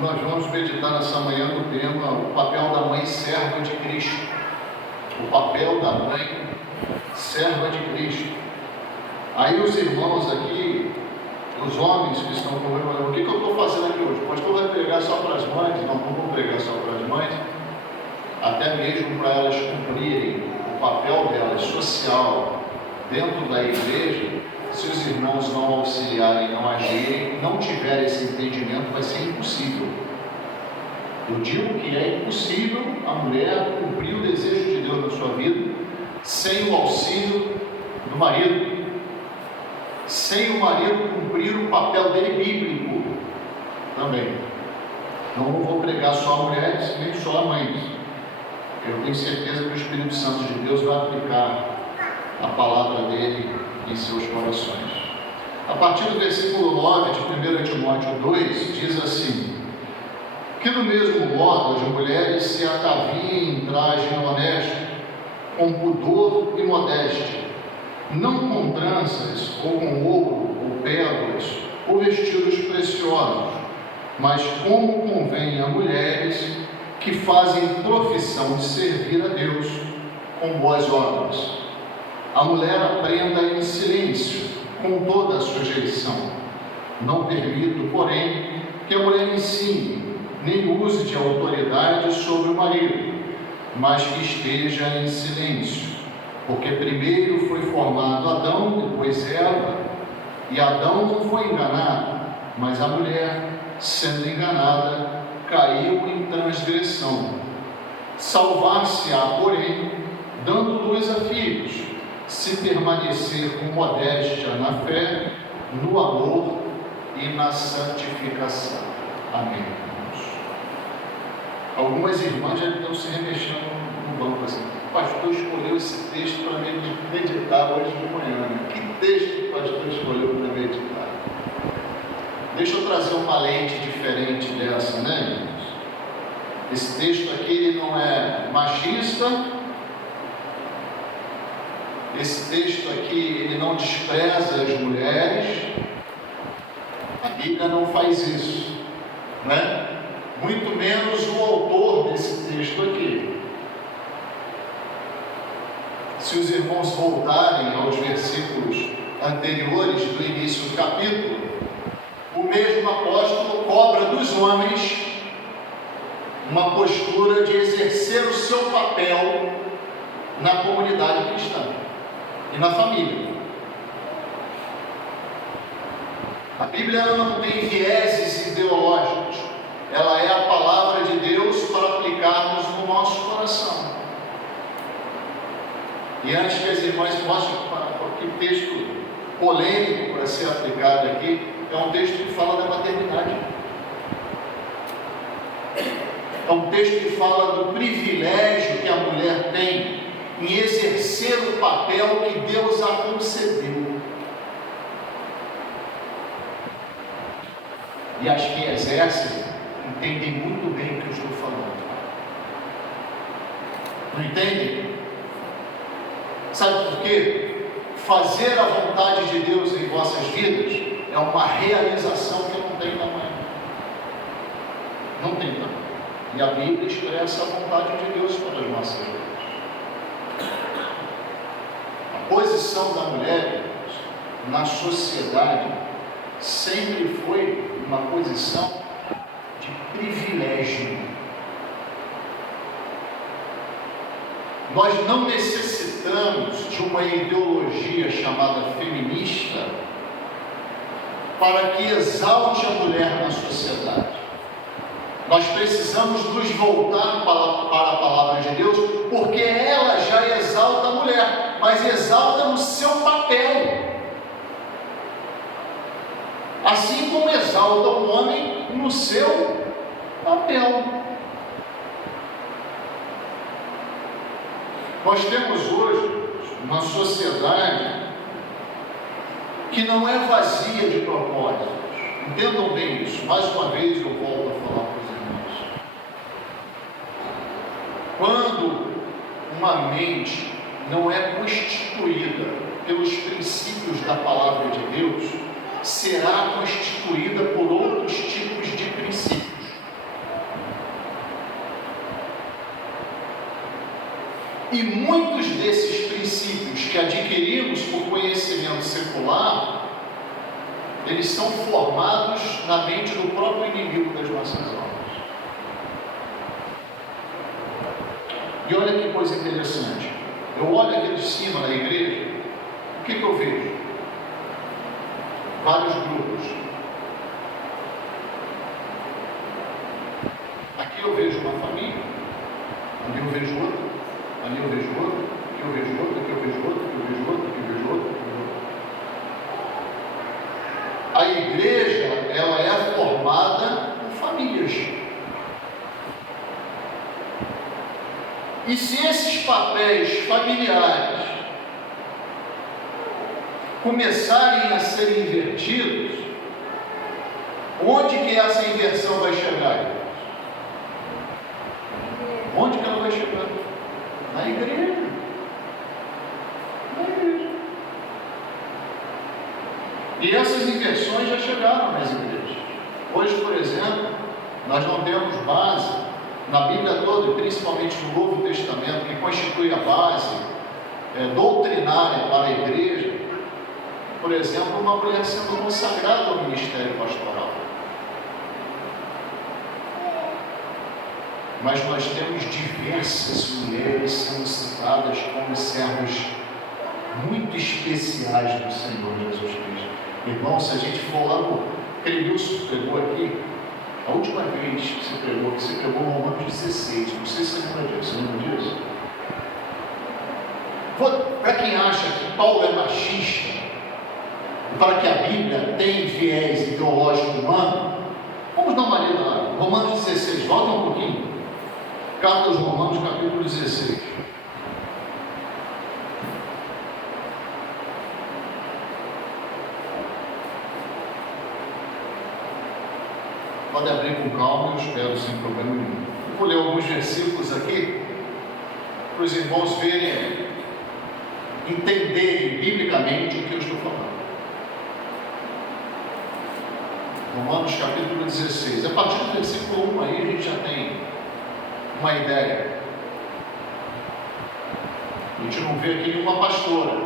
Nós vamos meditar nessa manhã no tema o papel da mãe serva de Cristo. O papel da mãe serva de Cristo. Aí os irmãos aqui, os homens que estão comigo, o que eu estou fazendo aqui hoje? O pastor vai pregar só para as mães? Não vou pregar só para as mães, até mesmo para elas cumprirem o papel delas social dentro da igreja. Se os irmãos não auxiliarem, não agirem, não tiverem esse entendimento, vai ser impossível. Eu digo que é impossível a mulher cumprir o desejo de Deus na sua vida sem o auxílio do marido, sem o marido cumprir o papel dele bíblico também. Não vou pregar só a mulheres, nem só a mães. Eu tenho certeza que o Espírito Santo de Deus vai aplicar a palavra dele em seus corações. A partir do versículo 9 de 1 Timóteo 2, diz assim: que do mesmo modo as mulheres se ataviem em traje honesto, com pudor e modéstia, não com tranças, ou com ouro, ou pérolas, ou vestidos preciosos, mas como convém a mulheres que fazem profissão de servir a Deus com boas obras. A mulher aprenda em silêncio, com toda a sujeição. Não permito, porém, que a mulher ensine, nem use de autoridade sobre o marido, mas que esteja em silêncio, porque primeiro foi formado Adão, depois Eva, e Adão não foi enganado, mas a mulher, sendo enganada, caiu em transgressão. Salvar-se-á, porém, dando dois a filhos, se permanecer com modéstia na fé, no amor e na santificação. Amém. Algumas irmãs já estão se remexendo no banco assim: o pastor escolheu esse texto para meditar hoje de manhã. Que texto o pastor escolheu para meditar? Deixa eu trazer uma lente diferente dessa, né, irmãos? Esse texto aqui ele não é machista. Esse texto aqui, ele não despreza as mulheres. A Bíblia não faz isso, né? Muito menos o autor desse texto aqui. Se os irmãos voltarem aos versículos anteriores do início do capítulo, o mesmo apóstolo cobra dos homens uma postura de exercer o seu papel na comunidade cristã e na família. A Bíblia não tem vieses ideológicos, ela é a palavra de Deus para aplicarmos no nosso coração. E antes que as irmãs mostrem que texto polêmico para ser aplicado aqui, é um texto que fala da maternidade. É um texto que fala do privilégio que a mulher tem em exercer o papel que Deus a concedeu. E as que exercem entendem muito bem o que eu estou falando. Não entendem? Sabe por quê? Fazer a vontade de Deus em vossas vidas é uma realização que não tem tamanho. Não tem tamanho. E a Bíblia expressa a vontade de Deus para as nossas vidas. A posição da mulher na sociedade sempre foi uma posição de privilégio. Nós não necessitamos de uma ideologia chamada feminista para que exalte a mulher na sociedade. Nós precisamos nos voltar para a palavra de Deus, porque ela já exalta a mulher, mas exalta no seu papel, assim como exalta o homem no seu papel. Nós temos hoje uma sociedade que não é vazia de propósitos. Entendam bem isso. Mais uma vez eu volto a falar para os irmãos. Quando uma mente não é constituída pelos princípios da palavra de Deus, será constituída por outros tipos de princípios. E muitos desses princípios que adquirimos por conhecimento secular, eles são formados na mente do próprio inimigo das nossas almas. E olha que coisa interessante. Eu olho aqui de cima na igreja, o que eu vejo? Vários grupos. Aqui eu vejo uma família, ali eu vejo outra, ali eu vejo outra, aqui eu vejo outra, aqui eu vejo outra, aqui eu vejo outra, aqui eu vejo outra. A igreja, ela é formada por famílias. E se esses papéis familiares começarem a ser invertidos, onde que essa inversão vai chegar? Onde que ela vai chegar? Na igreja. Na igreja. E essas inversões já chegaram nas igrejas. Hoje, por exemplo, nós não temos base na Bíblia toda, principalmente no Novo Testamento, que constitui a base doutrinária para a igreja. Por exemplo, uma mulher sendo consagrada ao ministério pastoral. Mas nós temos diversas mulheres sendo citadas como servas muito especiais do Senhor Jesus Cristo. Irmão, se a gente for lá no Cremilson pregou aqui, a última vez que você pregou Romanos 16, não sei se você lembra disso, você lembra disso? Para quem acha que Paulo é machista, para que a Bíblia tem viés ideológico humano, vamos dar uma lida lá, Romanos 16, volta um pouquinho. Carta aos Romanos, capítulo 16. Pode abrir com calma, eu espero sem problema nenhum. Eu vou ler alguns versículos aqui, para os irmãos verem, entenderem biblicamente o que eu estou falando. Romanos capítulo 16. A partir do versículo 1 aí a gente já tem uma ideia. A gente não vê aqui nenhuma pastora,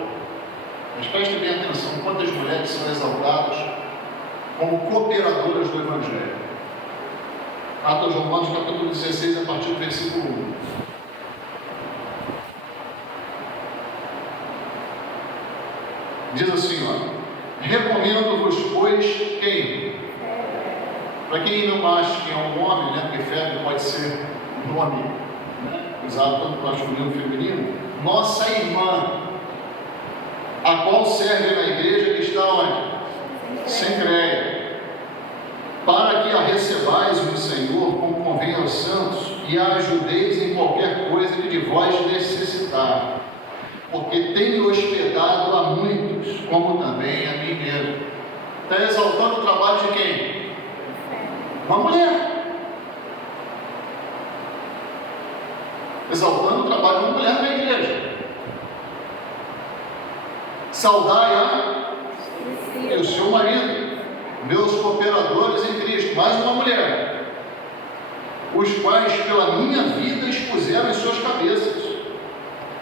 mas preste bem atenção quantas mulheres são exaltadas como cooperadoras do Evangelho. Carta aos Romanos capítulo 16, a partir do versículo 1. Diz assim, ó: recomendo-vos, pois, quem? Para quem não acha que é um homem, né? Porque febre pode ser um nome, né? Usado tanto para masculino e feminino. Nossa irmã, a qual serve na igreja que está onde? Sencreia. Para que a recebais no Senhor como convém aos santos e a ajudeis em qualquer coisa que de vós necessitar, porque tenho hospedado a muitos, como também a mim mesmo. Está exaltando o trabalho de quem? Uma mulher. Exaltando o trabalho de uma mulher na igreja. Saudai e o seu marido, meus cooperadores em Cristo, mais uma mulher, os quais pela minha vida expuseram as suas cabeças,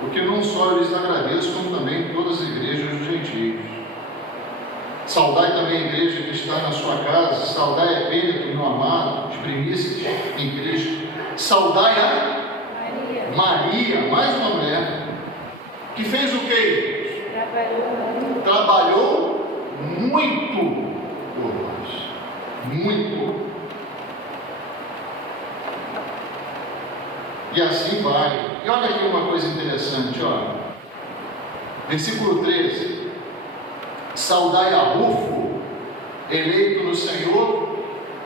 porque não só eu lhes agradeço, como também todas as igrejas dos gentios. Saudai também a igreja que está na sua casa, saudai a Pêneto, meu amado, as primícias em Cristo, saudai a Maria, mais uma mulher, que fez o quê? Trabalhou muito por nós, muito. E assim vai. E olha aqui uma coisa interessante, ó. Versículo 13. Saudai a Rufo, eleito no Senhor,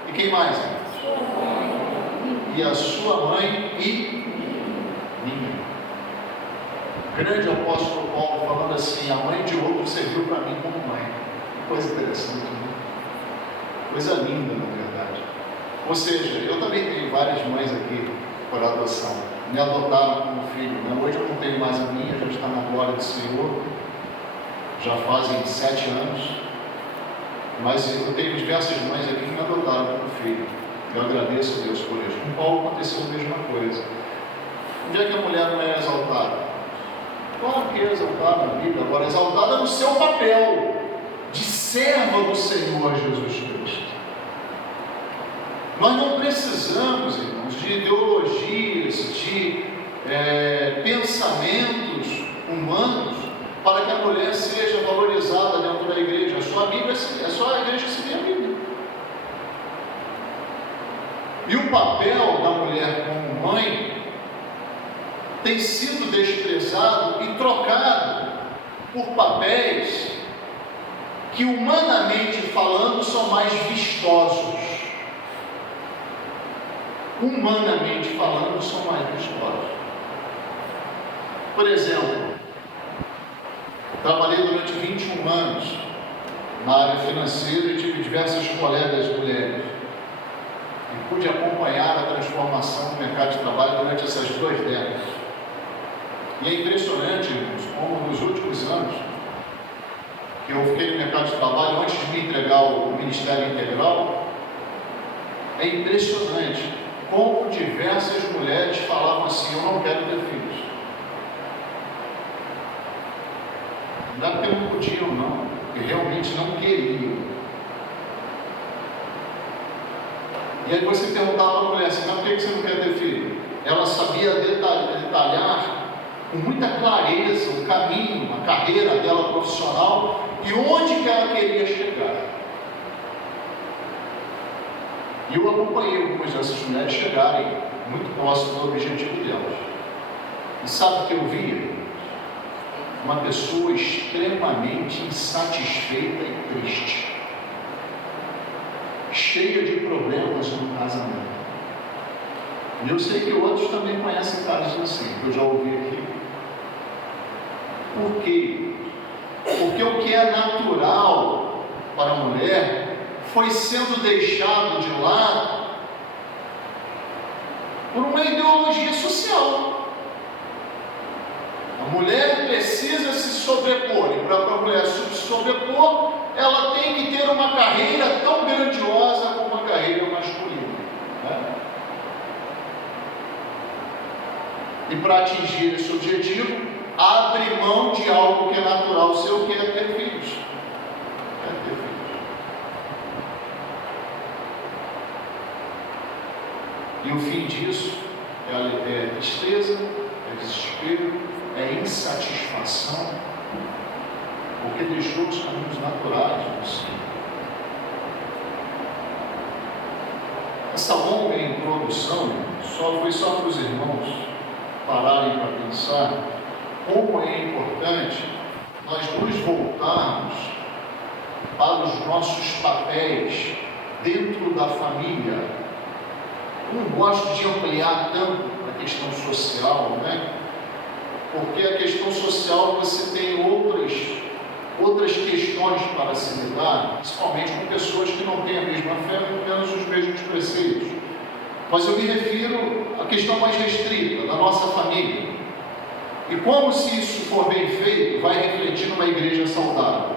e quem mais? E a sua mãe e minha. Grande apóstolo Paulo falando assim: a mãe de outro serviu para mim como mãe. Coisa interessante, né? Coisa linda, na verdade. Ou seja, eu também tenho várias mães aqui por adoção, me adotaram como filho, né? Hoje eu não tenho mais a minha, já está na glória do Senhor, já fazem 7 anos, mas eu tenho diversas mães aqui que me adotaram como filho. Eu agradeço a Deus por isso. Com Paulo aconteceu a mesma coisa. Onde é que a mulher não é exaltada? Claro que é exaltada na Bíblia, agora exaltada no seu papel de serva do Senhor Jesus Cristo. Nós não precisamos, irmãos, de ideologias, de pensamentos humanos para que a mulher seja valorizada dentro da igreja. É só a igreja que se vê a Bíblia. E o papel da mulher como mãe tem sido desprezado e trocado por papéis que, humanamente falando, são mais vistosos. Humanamente falando, são mais vistosos. Por exemplo, trabalhei durante 21 anos na área financeira e tive diversas colegas mulheres. E pude acompanhar a transformação do mercado de trabalho durante essas 2 décadas. E é impressionante, irmãos, como nos últimos anos, que eu fiquei no mercado de trabalho antes de me entregar ao Ministério Integral, é impressionante como diversas mulheres falavam assim: eu não quero ter filhos. Não é porque não podiam, não, porque realmente não queriam. E aí você perguntava para a mulher assim: mas por que você não quer ter filho? Ela sabia detalhar com muita clareza o caminho, a carreira dela profissional e onde que ela queria chegar. E eu acompanhei algumas dessas mulheres chegarem muito próximo do objetivo delas. E sabe o que eu via? Uma pessoa extremamente insatisfeita e triste, cheia de problemas no casamento. E eu sei que outros também conhecem casos assim, que eu já ouvi aqui. Por quê? Porque o que é natural para a mulher foi sendo deixado de lado por uma ideologia social. A mulher precisa se sobrepor, e para a mulher se sobrepor, ela tem que ter uma carreira tão grandiosa como a carreira masculina, né? E para atingir esse objetivo, abre mão de algo que é natural seu, que é ter filhos. E o fim disso é tristeza, é desespero, é insatisfação, porque deixou os caminhos naturais do Senhor. Essa longa introdução foi só para os irmãos pararem para pensar como é importante nós nos voltarmos para os nossos papéis dentro da família. Eu não gosto de ampliar tanto a questão social, né? Porque a questão social você tem outras questões para se lidar, principalmente com pessoas que não têm a mesma fé, muito menos os mesmos preceitos. Mas eu me refiro à questão mais restrita, da nossa família. E como, se isso for bem feito, vai refletir numa igreja saudável.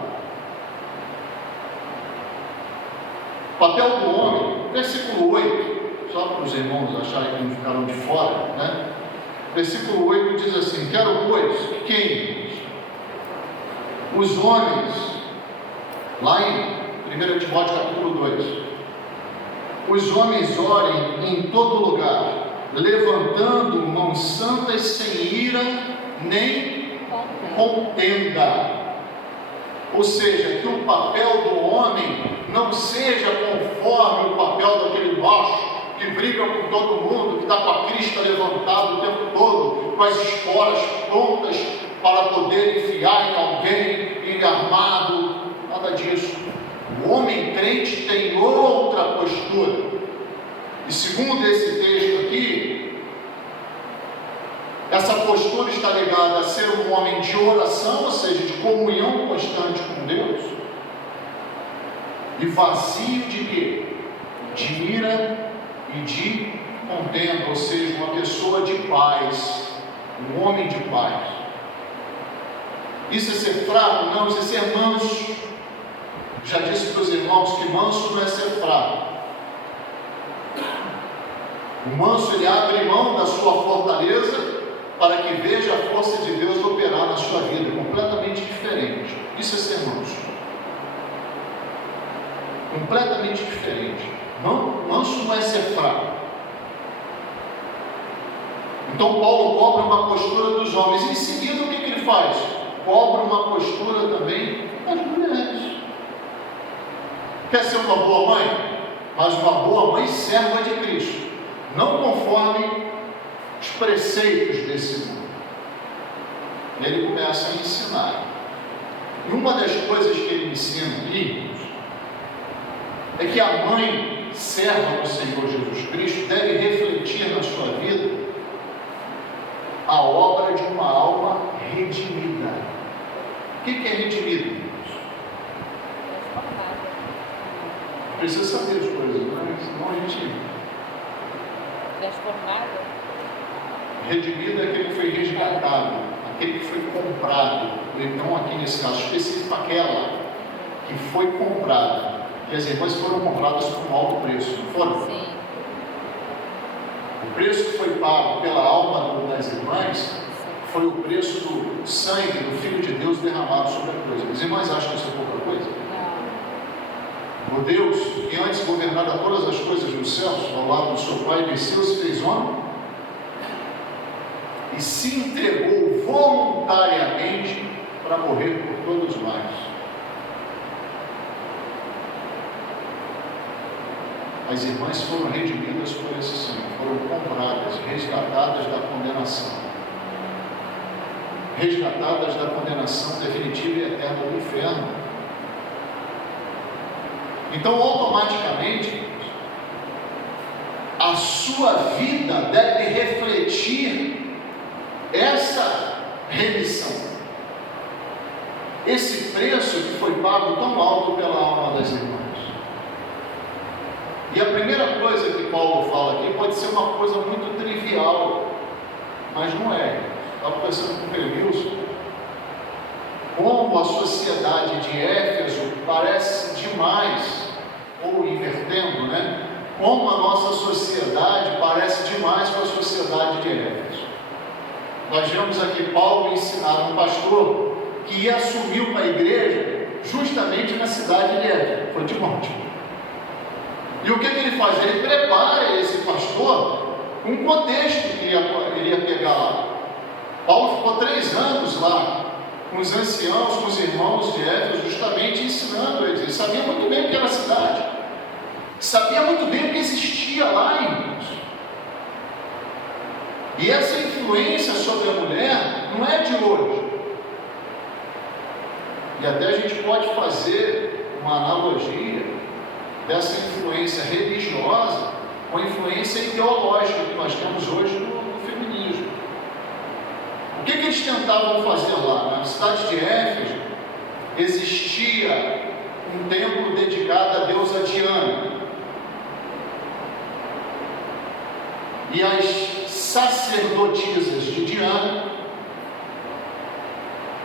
O papel do homem, versículo 8, só para os irmãos acharem que não ficaram de fora, né? Versículo 8 diz assim: quero, pois, que quem? Os homens, lá em 1 Timóteo capítulo 2, os homens orem em todo lugar, levantando mãos santas sem ira nem contenda. Ou seja, que o papel do homem não seja conforme o papel daquele macho que briga com todo mundo, que está com a crista levantada o tempo todo, com as esporas prontas para poder enfiar em alguém, ele armado. Nada disso. O homem crente tem outra postura. E segundo esse texto aqui, essa postura está ligada a ser um homem de oração, ou seja, de comunhão constante com Deus, e vazio de quê? De ira e de contenda, ou seja, uma pessoa de paz, um homem de paz. Isso é ser fraco? Não, isso é ser manso. Já disse para os irmãos que manso não é ser fraco. O manso, ele abre mão da sua fortaleza para que veja a força de Deus operar na sua vida, completamente diferente. Isso é ser manso. Completamente diferente. Manso não é ser fraco. Então Paulo cobra uma postura dos homens. Em seguida, o que ele faz? Cobra uma postura também das mulheres. Quer ser uma boa mãe? Mas uma boa mãe serva de Cristo, não conforme os preceitos desse mundo. Ele começa a ensinar. E uma das coisas que ele ensina aqui é que a mãe serva do Senhor Jesus Cristo deve refletir na sua vida a obra de uma alma redimida. O que é redimida? Precisa saber as coisas, né? Senão a gente... Transformada? Redimido é aquele que foi resgatado, aquele que foi comprado. Então, aqui nesse caso específico, aquela que foi comprada. E as irmãs foram compradas por um alto preço, não foram? Sim. O preço que foi pago pela alma das irmãs foi o preço do sangue do Filho de Deus derramado sobre a cruz. As irmãs acham que isso é pouca coisa? O Deus que antes governava todas as coisas nos céus, ao lado do seu Pai, desceu, se fez homem e se entregou voluntariamente para morrer por todos nós. As irmãs foram redimidas por esse sangue, foram compradas, resgatadas da condenação. Resgatadas da condenação definitiva e eterna do inferno. Então, automaticamente, a sua vida deve refletir essa remissão. Esse preço que foi pago tão alto pela alma das irmãs. E a primeira coisa que Paulo fala aqui pode ser uma coisa muito trivial, mas não é. Estava conversando com o Clemilson, como a sociedade de Éfeso parece demais, ou invertendo, né? Como a nossa sociedade parece demais com a sociedade de Éfeso. Nós vemos aqui Paulo ensinar um pastor que ia assumir uma igreja justamente na cidade de Éfeso, foi Timóteo. E o que ele faz? Ele prepara esse pastor um contexto que ele ia pegar lá. Paulo ficou 3 anos lá, com os anciãos, com os irmãos de Éfeso, justamente ensinando eles. Ele sabia muito bem o que era a cidade, sabia muito bem o que existia lá, irmãos. E essa influência sobre a mulher não é de hoje. E até a gente pode fazer uma analogia dessa influência religiosa com a influência ideológica que nós temos hoje no feminismo. O que eles tentavam fazer lá? Na cidade de Éfeso existia um templo dedicado à deusa Diana, e as sacerdotisas de Diana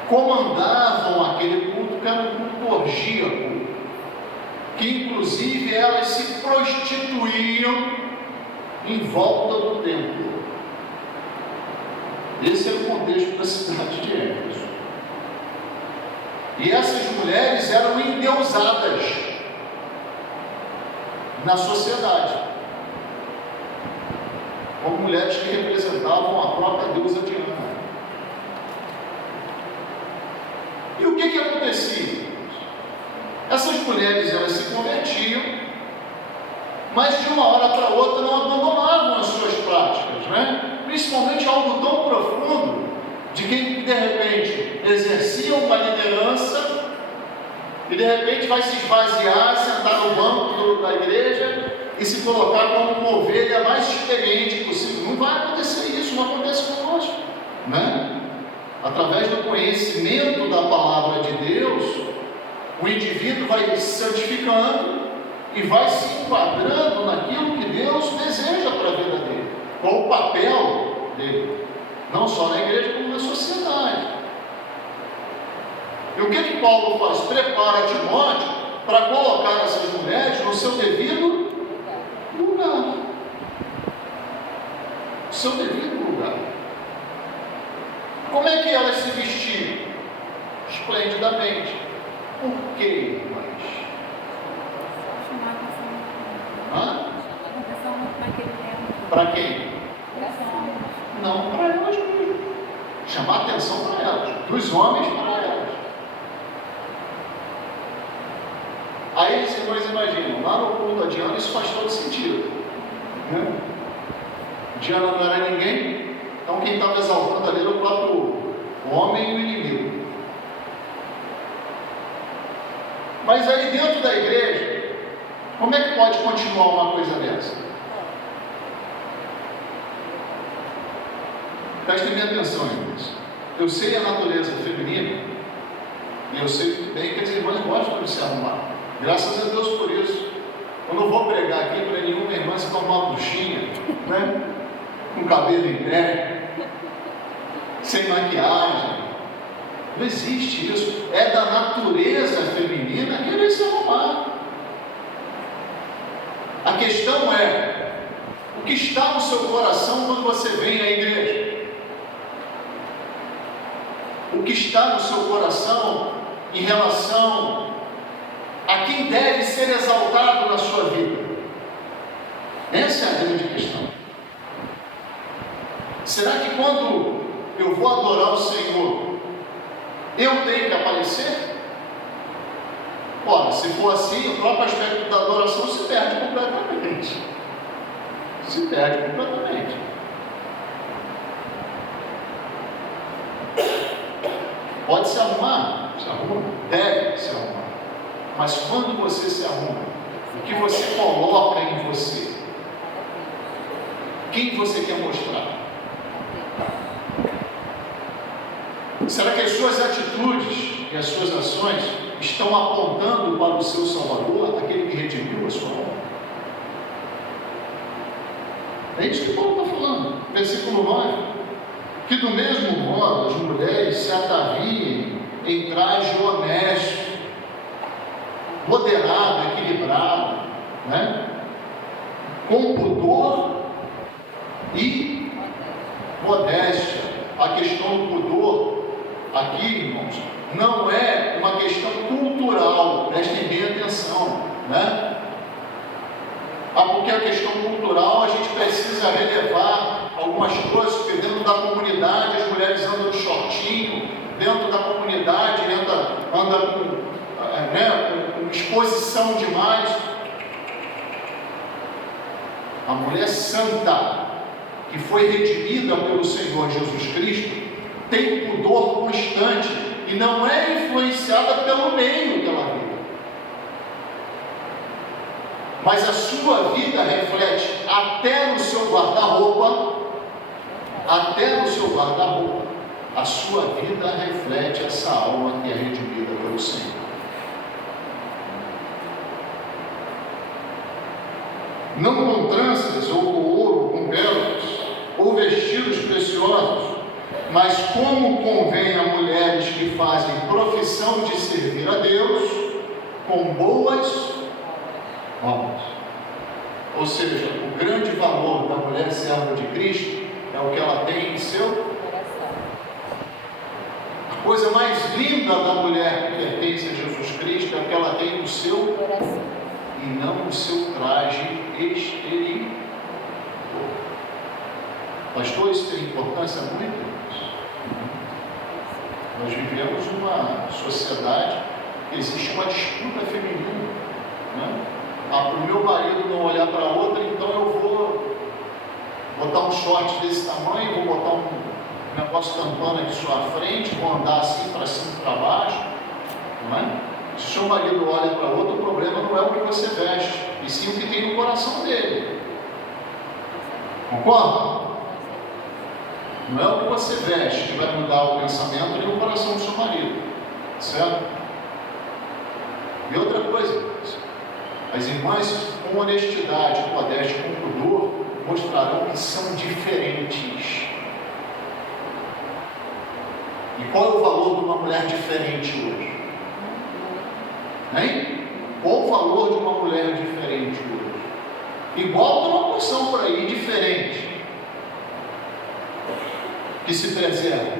comandavam aquele culto, que era um culto orgíaco, que inclusive elas se prostituíam em volta do templo. Esse era o contexto da cidade de Éfeso. E essas mulheres eram endeusadas na sociedade, como mulheres que representavam a própria deusa Diana. E o que acontecia? Essas mulheres, elas se convertiam, mas de uma hora para outra não abandonavam as suas práticas, né? Principalmente algo tão profundo, de quem de repente exercia uma liderança e de repente vai se esvaziar, sentar no banco da igreja e se colocar como uma ovelha mais experiente possível. Não vai acontecer isso, não acontece conosco, né? Através do conhecimento da palavra de Deus, o indivíduo vai se santificando e vai se enquadrando naquilo que Deus deseja para a vida dele, qual o papel dele, não só na igreja como na sociedade. E o que Paulo faz? Prepara Timóteo para colocar essas mulheres no seu devido lugar. O seu devido lugar. Como é que elas se vestiam? Esplendidamente. Por quê, irmãs? Para quem? Não para elas mesmas. Chamar atenção para elas. Dos homens para elas. Aí os irmãos imaginam, lá no culto da Diana isso faz todo sentido. Né? Diana não era ninguém, então quem estava exaltando ali era o próprio homem e o inimigo. Mas aí dentro da igreja, como é que pode continuar uma coisa dessa? Prestem bem atenção, irmãos. Eu sei a natureza feminina, e eu sei muito bem que as irmãs gostam de se arrumar. Graças a Deus por isso. Eu não vou pregar aqui para nenhuma irmã se tomar uma buchinha, né? Com cabelo em pé, sem maquiagem. Não existe isso. É da natureza feminina querer se arrumar. A questão é, o que está no seu coração quando você vem à igreja? O que está no seu coração em relação a quem deve ser exaltado na sua vida? Essa é a grande questão. Será que quando eu vou adorar o Senhor, eu tenho que aparecer? Ora, se for assim, o próprio aspecto da adoração se perde completamente. Se perde completamente. Pode se arrumar? Se arruma. Deve se arrumar. Mas quando você se arruma, o que você coloca em você? Quem você quer mostrar? Será que as suas atitudes e as suas ações estão apontando para o seu Salvador, aquele que redimiu a sua alma? É isso que Paulo está falando. Versículo 9. Que do mesmo modo as mulheres se ataviem em traje honesto, moderado, equilibrado, né? Com pudor e modéstia. A questão do pudor aqui, irmãos, não é uma questão cultural, prestem bem atenção, né? Porque a questão cultural a gente precisa relevar algumas coisas, porque dentro da comunidade as mulheres andam de shortinho, dentro da comunidade anda com exposição demais. A mulher santa, que foi redimida pelo Senhor Jesus Cristo, tem pudor constante e não é influenciada pelo meio que ela vive. Mas a sua vida reflete até no seu guarda-roupa, a sua vida reflete essa alma que é redimida pelo Senhor. Não com tranças ou com ouro, com pérolas, ou vestidos preciosos, mas como convém a mulheres que fazem profissão de servir a Deus com boas obras. Ou seja, o grande valor da mulher serva de Cristo é o que ela tem em seu coração. A coisa mais linda da mulher que pertence a Jesus Cristo é o que ela tem no seu coração e não no seu traje exterior. Pastor, isso tem importância muito. Nós vivemos uma sociedade que existe uma disputa feminina, né? Para o meu marido não olhar para a outra, então eu vou botar um short desse tamanho, vou botar um negócio tampando aqui sua frente, vou andar assim para cima e para baixo, não é? Se o seu marido olha para a outra, o problema não é o que você veste, e sim o que tem no coração dele. Concorda? Não é o que você veste que vai mudar o pensamento nem o coração do seu marido, certo? E outra coisa, as irmãs com honestidade, com modéstia, com pudor, mostrarão que são diferentes. E qual é o valor de uma mulher diferente hoje? Hein? Qual o valor de uma mulher diferente hoje? Igual tem uma porção por aí diferente, que se preserva.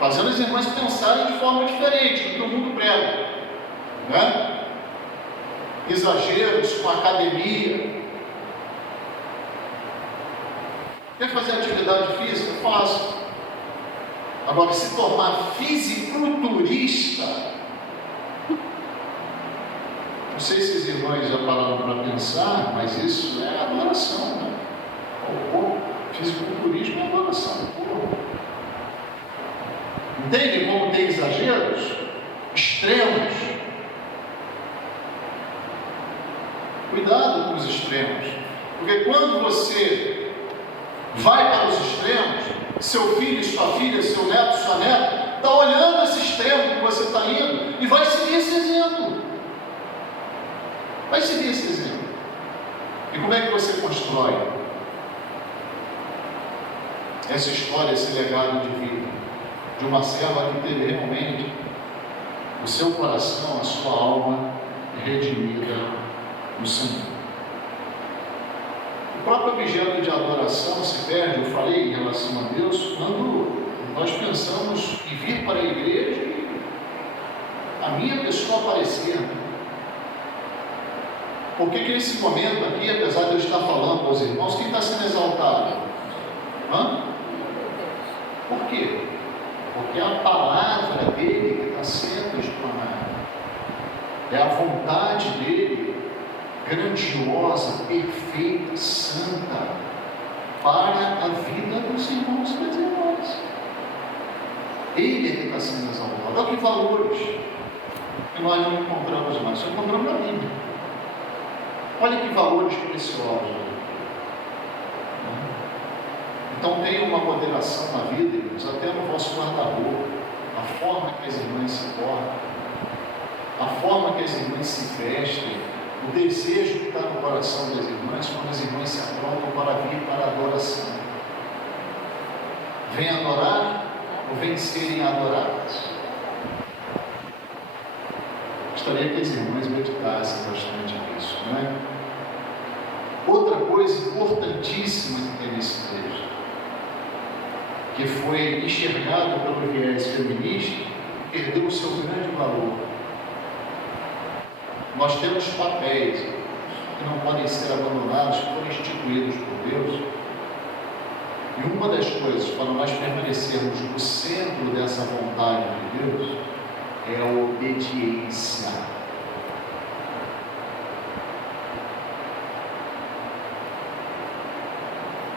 fazendo as irmãs pensarem de forma diferente do que o mundo prega, né? Exageros com academia. Quer fazer atividade física? Faça. Agora, se tornar fisiculturista, não sei se os irmãos já pararam para pensar, mas isso é adoração, né? O corpo, fisiculturismo é adoração do corpo. Entende como tem exageros? Extremos. Cuidado com os extremos, porque quando você vai para os extremos, seu filho, sua filha, seu neto, sua neta, está olhando esse extremo que você está indo e vai seguir esse exemplo. Vai seguir esse exemplo. E como é que você constrói essa história, esse legado de vida de uma serva que teve realmente o seu coração, a sua alma redimida no Senhor? O próprio objeto de adoração se perde, eu falei, em relação a Deus, quando nós pensamos em vir para a igreja e a minha pessoa aparecer. Por que nesse momento aqui, apesar de eu estar falando aos irmãos, quem está sendo exaltado? Por quê? Porque é a palavra dele que está sendo explanada. É a vontade dele, grandiosa, perfeita, santa, para a vida dos irmãos e das irmãs. Ele é que está sendo exaltado. Olha que valores que nós não encontramos mais, só encontramos na Bíblia. Olha que valores preciosos. Então tenha uma moderação na vida, irmãos, até no vosso guarda-roupa, a forma que as irmãs se portam, a forma que as irmãs se vestem, o desejo que está no coração das irmãs quando as irmãs se aprontam para vir para a adoração. Vem adorar ou vem serem adoradas? Gostaria que as irmãs meditassem bastante nisso, não é? Outra coisa importantíssima que tem nesse texto, que foi enxergado pelo viés feminista, perdeu o seu grande valor. Nós temos papéis que não podem ser abandonados, que foram instituídos por Deus. E uma das coisas para nós permanecermos no centro dessa vontade de Deus é a obediência.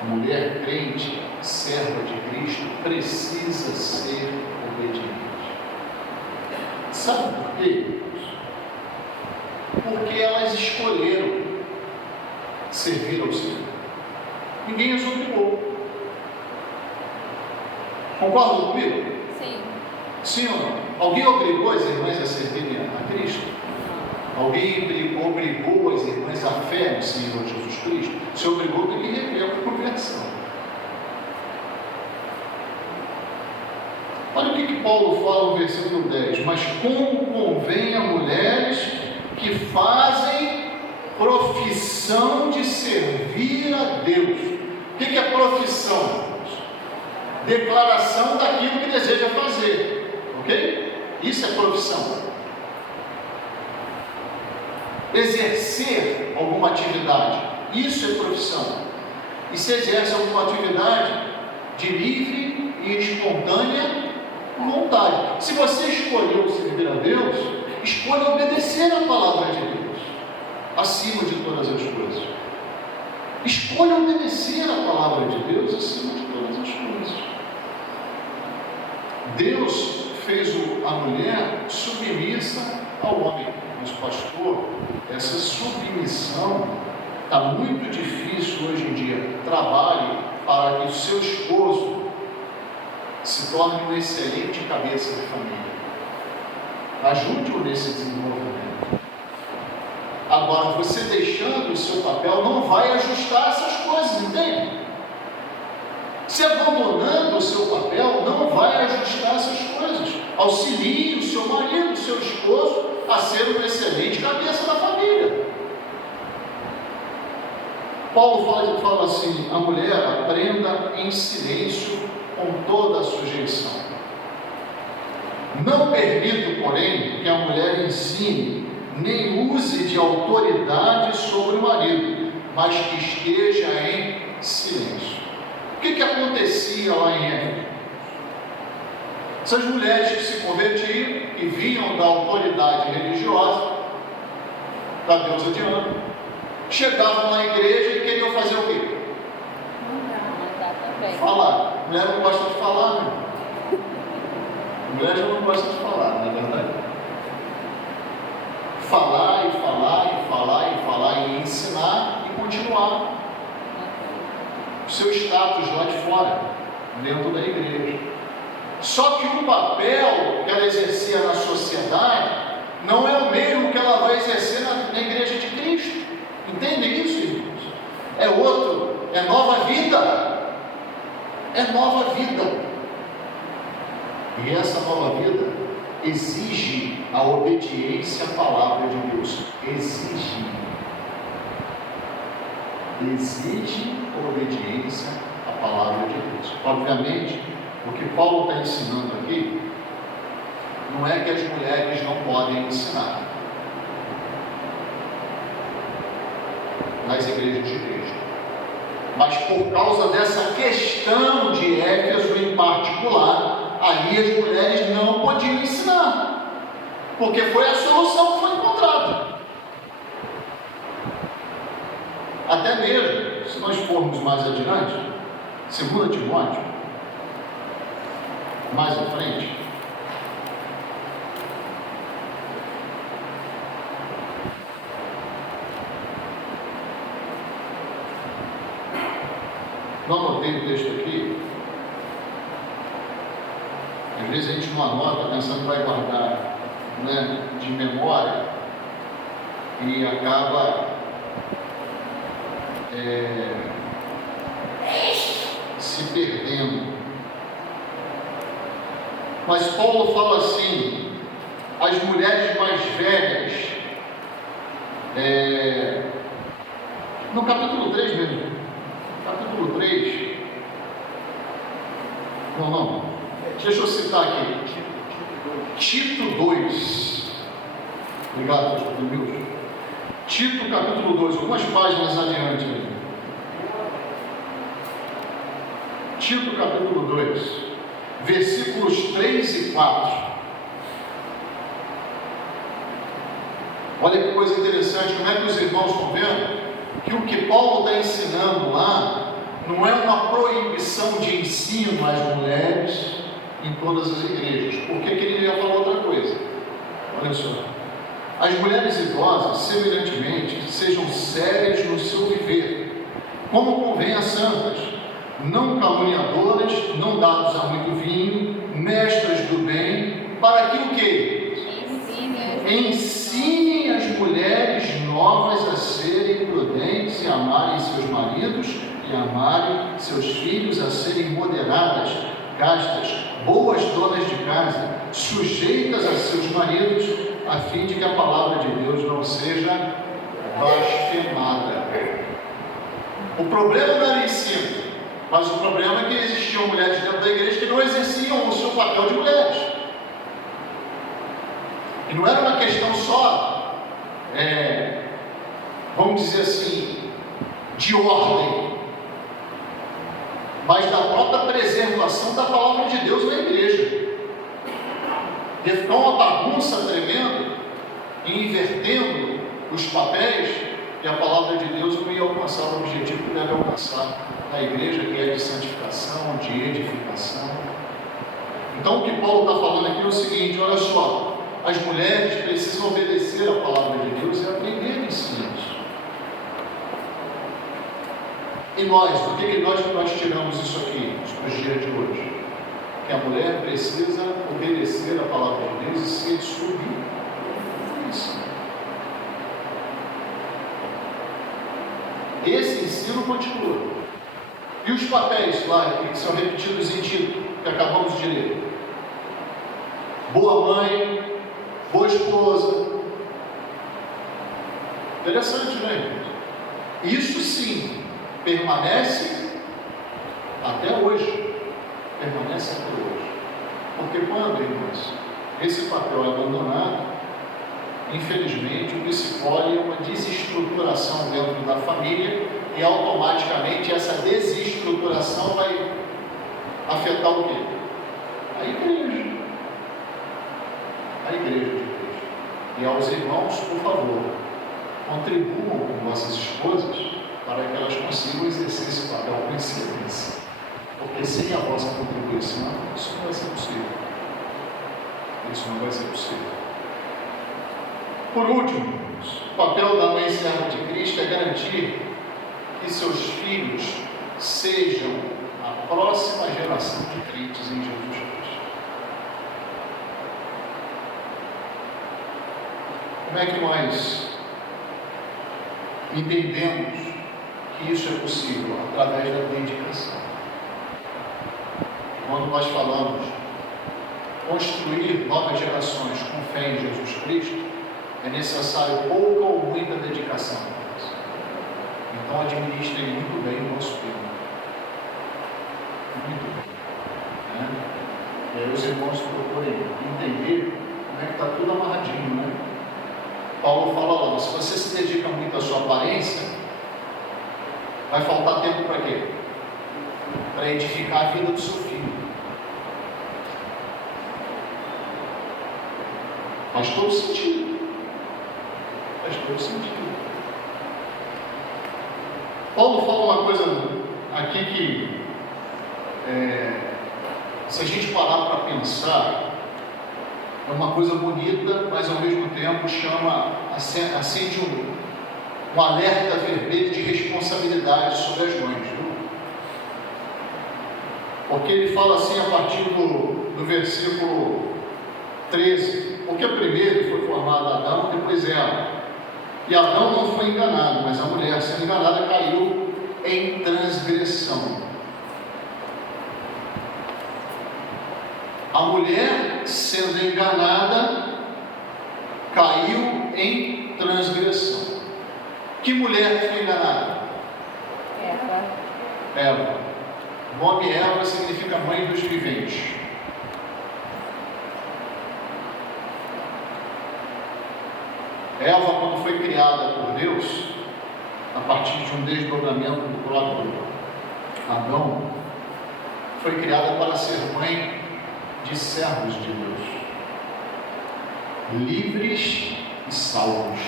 A mulher crente, serva de Cristo, precisa ser obediente. Sabe por quê? Porque elas escolheram servir ao Senhor. Ninguém as obrigou. Concordam comigo? Sim. Sim ou não? Alguém obrigou as irmãs a servirem a Cristo? Alguém obrigou as irmãs à fé no Senhor Jesus Cristo? Se obrigou, tem que rever a conversão. Olha o que Paulo fala no versículo 10. Mas como convém a mulheres que fazem profissão de servir a Deus. O que é profissão? Declaração daquilo que deseja fazer, ok? Isso é profissão. Exercer alguma atividade, isso é profissão. E se exerce alguma atividade de livre e espontânea vontade. Se você escolheu servir a Deus, escolha obedecer a palavra de Deus, acima de todas as coisas. Escolha obedecer a palavra de Deus acima de todas as coisas. Deus fez a mulher submissa ao homem. Mas, pastor, essa submissão está muito difícil hoje em dia. Trabalhe para que o seu esposo se torne um excelente cabeça de família. Ajude-o nesse desenvolvimento. Agora, você deixando o seu papel não vai ajustar essas coisas, entende? Se abandonando o seu papel não vai ajustar essas coisas. Auxilie o seu marido, o seu esposo a ser um excelente cabeça da família. Paulo fala assim: a mulher aprenda em silêncio com toda a sujeição. Não permito, porém, que a mulher ensine, nem use de autoridade sobre o marido, mas que esteja em silêncio. O que acontecia lá em Éfeso? Essas mulheres que se convertiam e vinham da autoridade religiosa, da deusa Diana, chegavam na igreja e queriam fazer o quê? Falar. A mulher não gosta de falar, né? A mulher já não gosta de falar, não é verdade? Falar e falar e falar e falar e ensinar e continuar o seu status lá de fora, dentro da igreja. Só que o papel que ela exercia na sociedade não é o mesmo que ela vai exercer na igreja de Cristo. Entendem isso, irmãos? É outro, é nova vida. É nova vida. E essa nova vida exige a obediência à palavra de Deus. Exige a obediência à palavra de Deus. Obviamente, o que Paulo está ensinando aqui não é que as mulheres não podem ensinar nas igrejas de Cristo, mas por causa dessa questão de Éfeso em particular, ali as mulheres não podiam ensinar, porque foi a solução que foi encontrada. Até mesmo, se nós formos mais adiante, 2 Timóteo, mais à frente, não anotei o texto aqui. Às vezes a gente não anota pensando que vai guardar, né, de memória e acaba se perdendo. Mas Paulo fala assim: as mulheres mais velhas, no capítulo 3 mesmo, capítulo 3, não, deixa eu citar aqui, Tito 2, obrigado, pastor Milton. Tito capítulo 2, algumas páginas adiante aí. Tito capítulo 2, versículos 3 e 4. Olha que coisa interessante, como é que os irmãos estão vendo que o que Paulo está ensinando lá não é uma proibição de ensino às mulheres em todas as igrejas. Por que ele ia falar outra coisa? Olha só. As mulheres idosas, semelhantemente, sejam sérias no seu viver, como convém a santas, não caluniadoras, não dadas a muito vinho, mestras do bem, para que o quê? Ensinem as mulheres novas a serem prudentes e amarem seus maridos e amarem seus filhos, a serem moderadas, castas, boas donas de casa, sujeitas a seus maridos, a fim de que a palavra de Deus não seja blasfemada. O problema não era ensino, mas o problema é que existiam mulheres dentro da igreja que não exerciam o seu papel de mulheres. E não era uma questão só, vamos dizer assim, de ordem, mas da própria preservação da palavra de Deus na igreja. Ia ficar uma bagunça tremenda, invertendo os papéis, e a palavra de Deus não ia alcançar o objetivo que deve alcançar na igreja, que é de santificação, de edificação. Então o que Paulo está falando aqui é o seguinte: olha só, as mulheres precisam obedecer a palavra de Deus e aprender ensinos. E nós, por que nós tiramos isso aqui nos dias de hoje? Que a mulher precisa obedecer a palavra de Deus e ser submissa. Esse ensino continua. E os papéis lá que são repetidos em Tito, que acabamos de ler? Boa mãe, boa esposa. Interessante, né? Isso sim permanece até hoje. Permanece até hoje. Porque quando, irmãos, esse papel é abandonado, infelizmente, o que se colhe é uma desestruturação dentro da família e automaticamente essa desestruturação vai afetar o quê? A igreja. A igreja de Cristo. E aos irmãos, por favor, contribuam com vossas esposas para que elas consigam exercer esse papel com excelência. Porque sem a vossa contribuição, isso não vai ser possível. Isso não vai ser possível. Por último, o papel da mãe serva de Cristo é garantir que seus filhos sejam a próxima geração de crentes em Jesus Cristo. Como é que nós entendemos que isso é possível? Através da dedicação. Quando nós falamos construir novas gerações com fé em Jesus Cristo, é necessário pouca ou muita dedicação. Então administrem muito bem o nosso tempo. Muito bem. Né? E aí os irmãos procurem entender como é que está tudo amarradinho, né? Paulo fala lá, se você se dedica muito à sua aparência, vai faltar tempo para quê? Para edificar a vida do seu filho. Faz todo sentido. Faz todo sentido. Paulo fala uma coisa aqui que, se a gente parar para pensar, é uma coisa bonita, mas ao mesmo tempo acende um alerta vermelho de responsabilidade sobre as mães. Viu? Porque ele fala assim a partir do versículo 13, porque primeiro foi formado Adão, depois Eva. E Adão não foi enganado, mas a mulher, sendo enganada, caiu em transgressão. A mulher, sendo enganada, caiu em transgressão. Que mulher foi enganada? Eva. O nome Eva significa mãe dos viventes. Eva, quando foi criada por Deus, a partir de um desdobramento do próprio Adão, foi criada para ser mãe de servos de Deus, livres e salvos.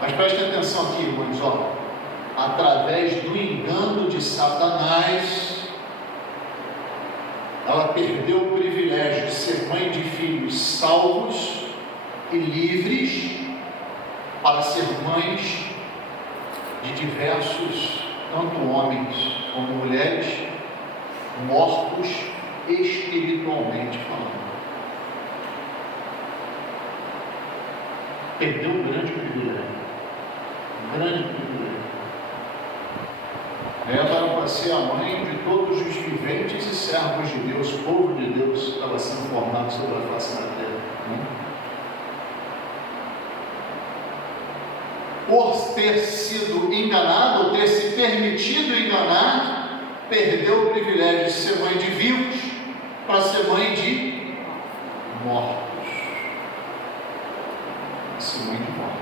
Mas prestem atenção aqui, irmãos, ó, através do engano de Satanás, ela perdeu o privilégio de ser mãe de filhos salvos e livres para ser mães de diversos, tanto homens como mulheres, mortos espiritualmente falando. Perdeu um grande privilégio. Um grande privilégio. Ela era para ser a mãe de todos os viventes e servos de Deus, povo de Deus, que estava sendo formado sobre a face da terra. Por ter sido enganado, ou ter se permitido enganar, perdeu o privilégio de ser mãe de vivos para ser mãe de mortos. Ser mãe de mortos.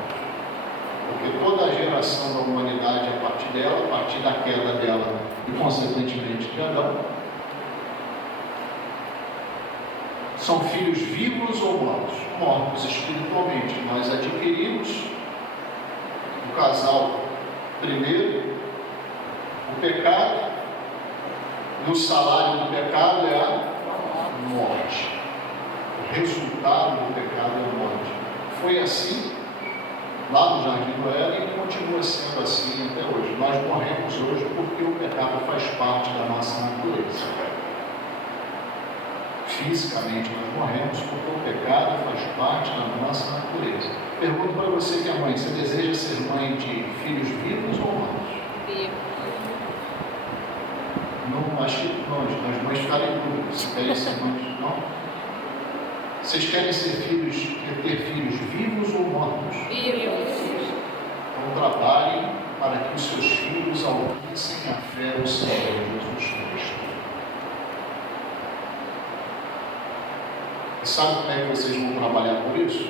Porque toda a geração da humanidade, a partir dela, a partir da queda dela e consequentemente de Adão, são filhos vivos ou mortos? Mortos espiritualmente. Nós adquirimos o casal primeiro, o pecado, e o salário do pecado é a morte. O resultado do pecado é a morte. Foi assim lá no Jardim do Éden e continua sendo assim até hoje. Nós morremos hoje porque o pecado faz parte da nossa natureza. Fisicamente nós morremos porque o pecado faz parte da nossa natureza. Pergunto para você que é mãe, você deseja ser mãe de filhos vivos ou mortos? Vivos. Não, acho que as mães ficarem em dúvida. Se querem ser mães, não? Vocês querem ter filhos vivos ou mortos? Vivos. Então trabalhem para que os seus filhos alcancem a fé do Senhor Jesus Cristo. Sabe como é que vocês vão trabalhar por isso?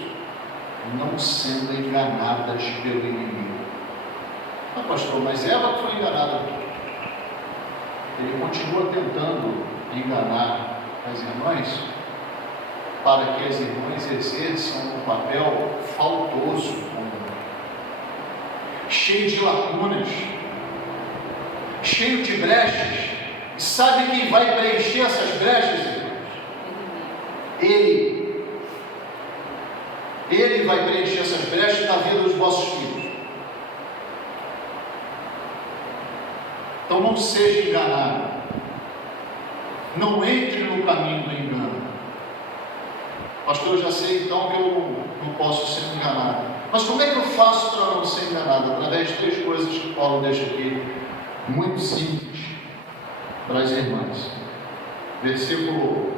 Não sendo enganadas pelo inimigo. Ah, pastor, mas Eva foi enganada. Ele continua tentando enganar as irmãs para que as irmãs exerçam um papel faltoso, cheio de lacunas, cheio de brechas. E sabe quem vai preencher essas brechas, irmãos? Ele vai preencher essas brechas na vida dos vossos filhos. Então não seja enganado. Não entre no caminho do engano. Pastor, eu já sei então que eu não posso ser enganado. Mas como é que eu faço para não ser enganado? Através de 3 coisas que Paulo deixa aqui, muito simples, para as irmãs. Versículo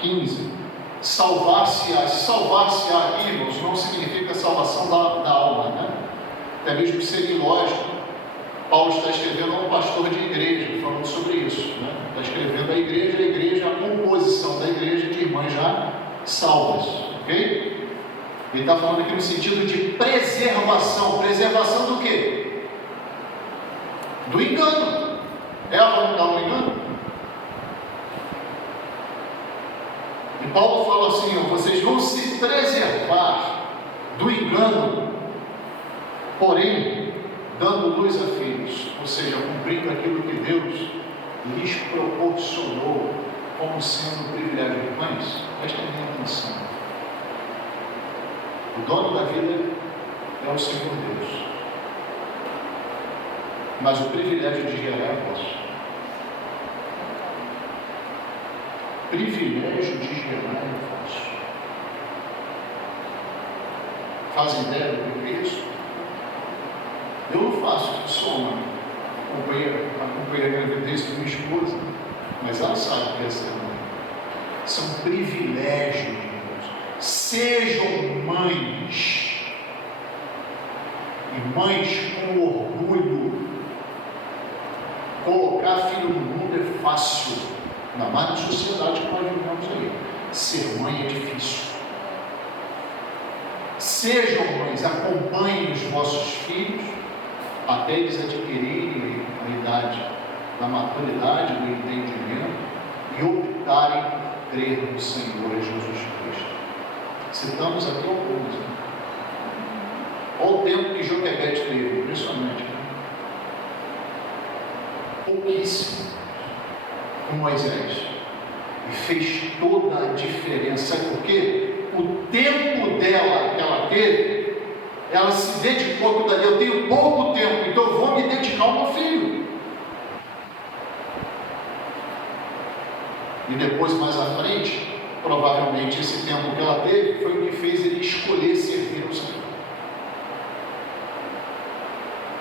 15. Salvar-se-á aqui, irmãos, não significa salvação da alma, né? Até mesmo seria ilógico. Paulo está escrevendo a um pastor de igreja, falando sobre isso, né? Está escrevendo a igreja, a composição da igreja de irmãs já salvas, ok? Ele está falando aqui no sentido de preservação. Preservação do quê? Do engano. Eva não está no engano? E Paulo fala assim, ó, vocês vão se preservar do engano, porém, dando luz a filhos, ou seja, cumprindo aquilo que Deus lhes proporcionou como sendo um privilégio. Irmãs, presta minha atenção. O dono da vida é o Senhor Deus, mas o privilégio de gerar é vosso. Privilégio de gerar é vosso. Fazem ideia do que é isso? Eu não faço, eu sou uma companheira, acompanhei a gravidez com minha esposa, mas ela sabe que é ser mãe. São privilégios de Deus. Sejam mães, e mães com orgulho. Colocar filho no mundo é fácil, ainda mais na sociedade que nós vivemos aí. Ser mãe é difícil. Sejam mães, acompanhem os vossos filhos até eles adquirirem a idade da maturidade, do entendimento e optarem por crer no Senhor Jesus Cristo. Citamos aqui alguns. Né? Olha o tempo que Joquebede teve, impressionante. Né? Pouquíssimo com Moisés. E fez toda a diferença. Sabe por quê? O tempo dela que ela teve, ela se dedicou a tudo ali. Eu tenho pouco tempo, então eu vou me dedicar ao meu filho. E depois, mais à frente, provavelmente esse tempo que ela teve foi o que fez ele escolher servir ao Senhor.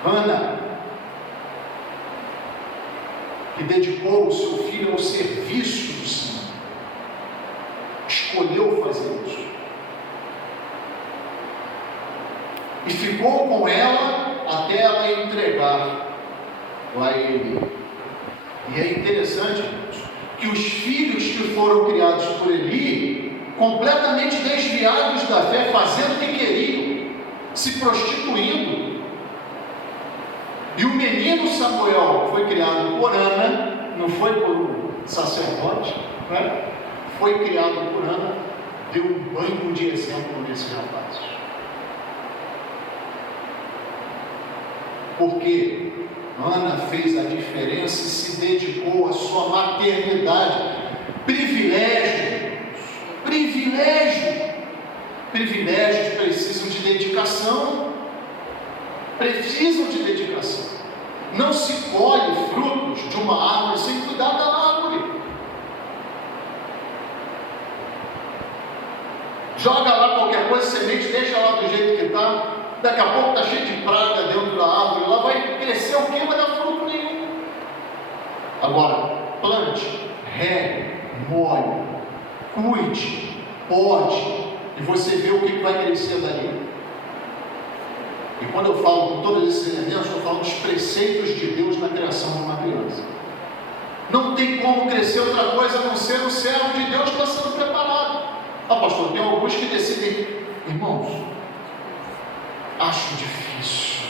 Ana, que dedicou o seu filho ao serviço do Senhor, escolheu fazer isso. E ficou com ela até ela entregar a ele. E é interessante, irmãos, que os filhos que foram criados por Eli, completamente desviados da fé, fazendo o que queriam, se prostituindo. E o menino Samuel foi criado por Ana, não foi por um sacerdote, né? Foi criado por Ana, deu um banho de exemplo nesse rapaz. Porque Ana fez a diferença e se dedicou à sua maternidade. Privilégios precisam de dedicação. Não se colhe frutos de uma árvore sem cuidar da árvore. Joga lá qualquer coisa, semente, deixa lá do jeito que está. Daqui a pouco está cheio de praga dentro da árvore, lá vai crescer o quê? Não vai dar fruto nenhum. Agora, plante, regue, molhe, cuide, pode, e você vê o que vai crescer dali. E quando eu falo com todos esses elementos, eu falo dos preceitos de Deus na criação de uma criança. Não tem como crescer outra coisa a não ser o servo de Deus que está sendo preparado. Ah, pastor, tem alguns que decidem, irmãos, acho difícil.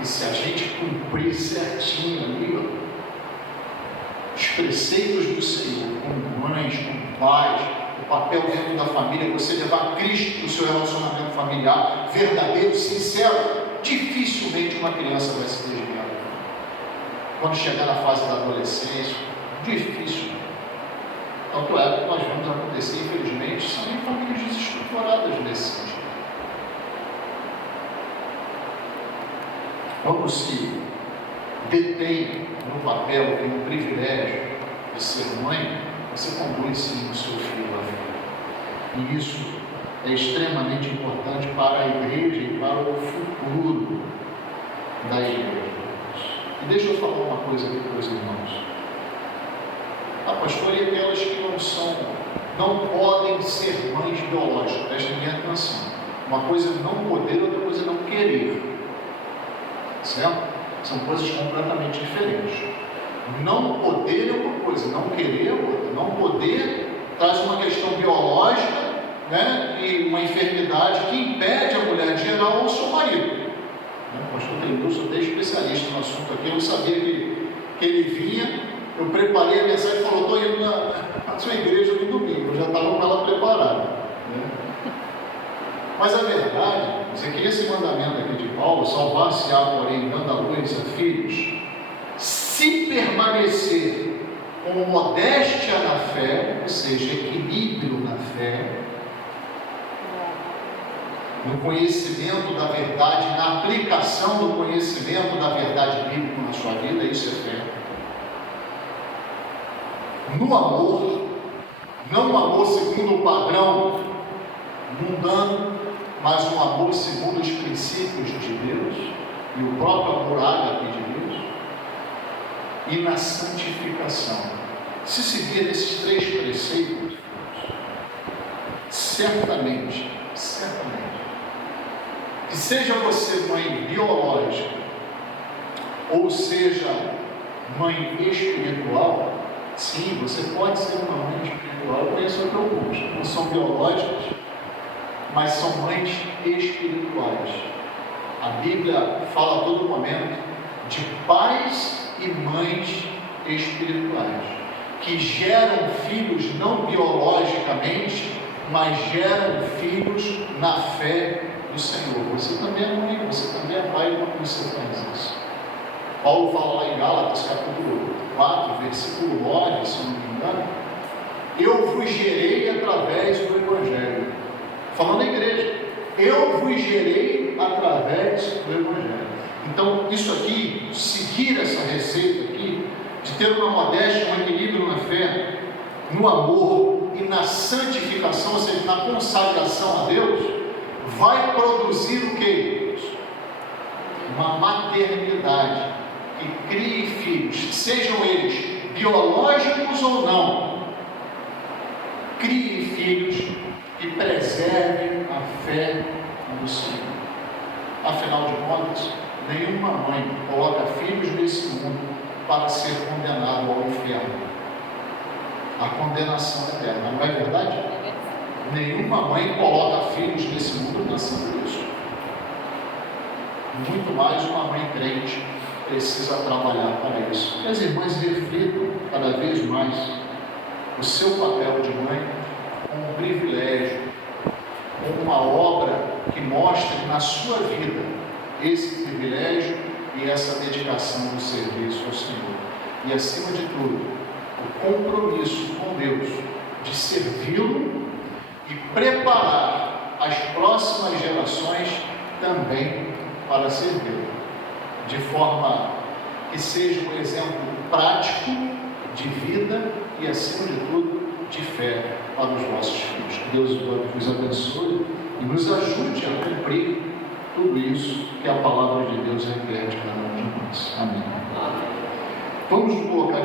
E se a gente cumprir certinho ali, ó, os preceitos do Senhor, como mães, como pais, o papel dentro da família, você levar Cristo no seu relacionamento familiar, verdadeiro, sincero, dificilmente uma criança vai se desviar. Quando chegar na fase da adolescência, difícil. Tanto é que nós vemos acontecer, infelizmente, são em famílias desestruturadas nesse sentido. Quando se detém no papel e no privilégio de ser mãe, você conduz sim o seu filho à vida. E isso é extremamente importante para a igreja e para o futuro da igreja. E deixa eu falar uma coisa aqui para os irmãos. A pastoria é aquelas que não podem ser mães biológicas, prestem bem atenção. Uma coisa é não poder, outra coisa é não querer. Certo? São coisas completamente diferentes. Não poder é uma coisa, não querer é outra. Não poder traz uma questão biológica, né, e uma enfermidade que impede a mulher de gerar ou o seu marido. O pastor Teilson, sou até especialista no assunto aqui, eu não sabia que ele vinha. Eu preparei a mensagem e falou: estou indo na sua igreja no domingo, eu já estava com ela preparada. Né? Mas a verdade, você queria esse mandamento aqui de Paulo, salvar-se-á, porém, dando a luz a filhos, se permanecer com modéstia na fé, ou seja, equilíbrio na fé, no conhecimento da verdade, na aplicação do conhecimento da verdade bíblica na sua vida, isso é fé. No amor, não um amor segundo o padrão mundano, mas um amor segundo os princípios de Deus, e o próprio amor ágape de Deus, e na santificação. Se seguir esses 3 preceitos, certamente, que seja você mãe biológica, ou seja mãe espiritual, sim, você pode ser uma mãe espiritual. Eu conheço até alguns, não são biológicas, mas são mães espirituais. A Bíblia fala a todo momento de pais e mães espirituais, que geram filhos não biologicamente, mas geram filhos na fé do Senhor. Você também é mãe, você também é pai quando você faz isso. Paulo fala lá em Gálatas, capítulo 4, versículo 9, se não me engano: eu vos gerei através do Evangelho. Falando da igreja, eu vos gerei através do Evangelho. Então, isso aqui, seguir essa receita aqui, de ter uma modéstia, um equilíbrio na fé, no amor e na santificação, ou seja, na consagração a Deus, vai produzir o que? Uma maternidade que crie filhos, sejam eles biológicos ou não. Crie filhos e preserve a fé no Senhor. Afinal de contas, nenhuma mãe coloca filhos nesse mundo para ser condenado ao inferno. A condenação eterna, não é verdade? Nenhuma mãe coloca filhos nesse mundo pensando nisso. Muito mais uma mãe crente precisa trabalhar para isso. Que as irmãs reflitam cada vez mais o seu papel de mãe como um privilégio, como uma obra que mostre na sua vida esse privilégio e essa dedicação do serviço ao Senhor. E acima de tudo, o compromisso com Deus de servi-lo e preparar as próximas gerações também para servi-lo, de forma que seja um exemplo prático de vida e, acima de tudo, de fé para os vossos filhos. Que Deus vos abençoe e nos ajude a cumprir tudo isso que a palavra de Deus requer de cada um de nós. Amém. Vamos colocar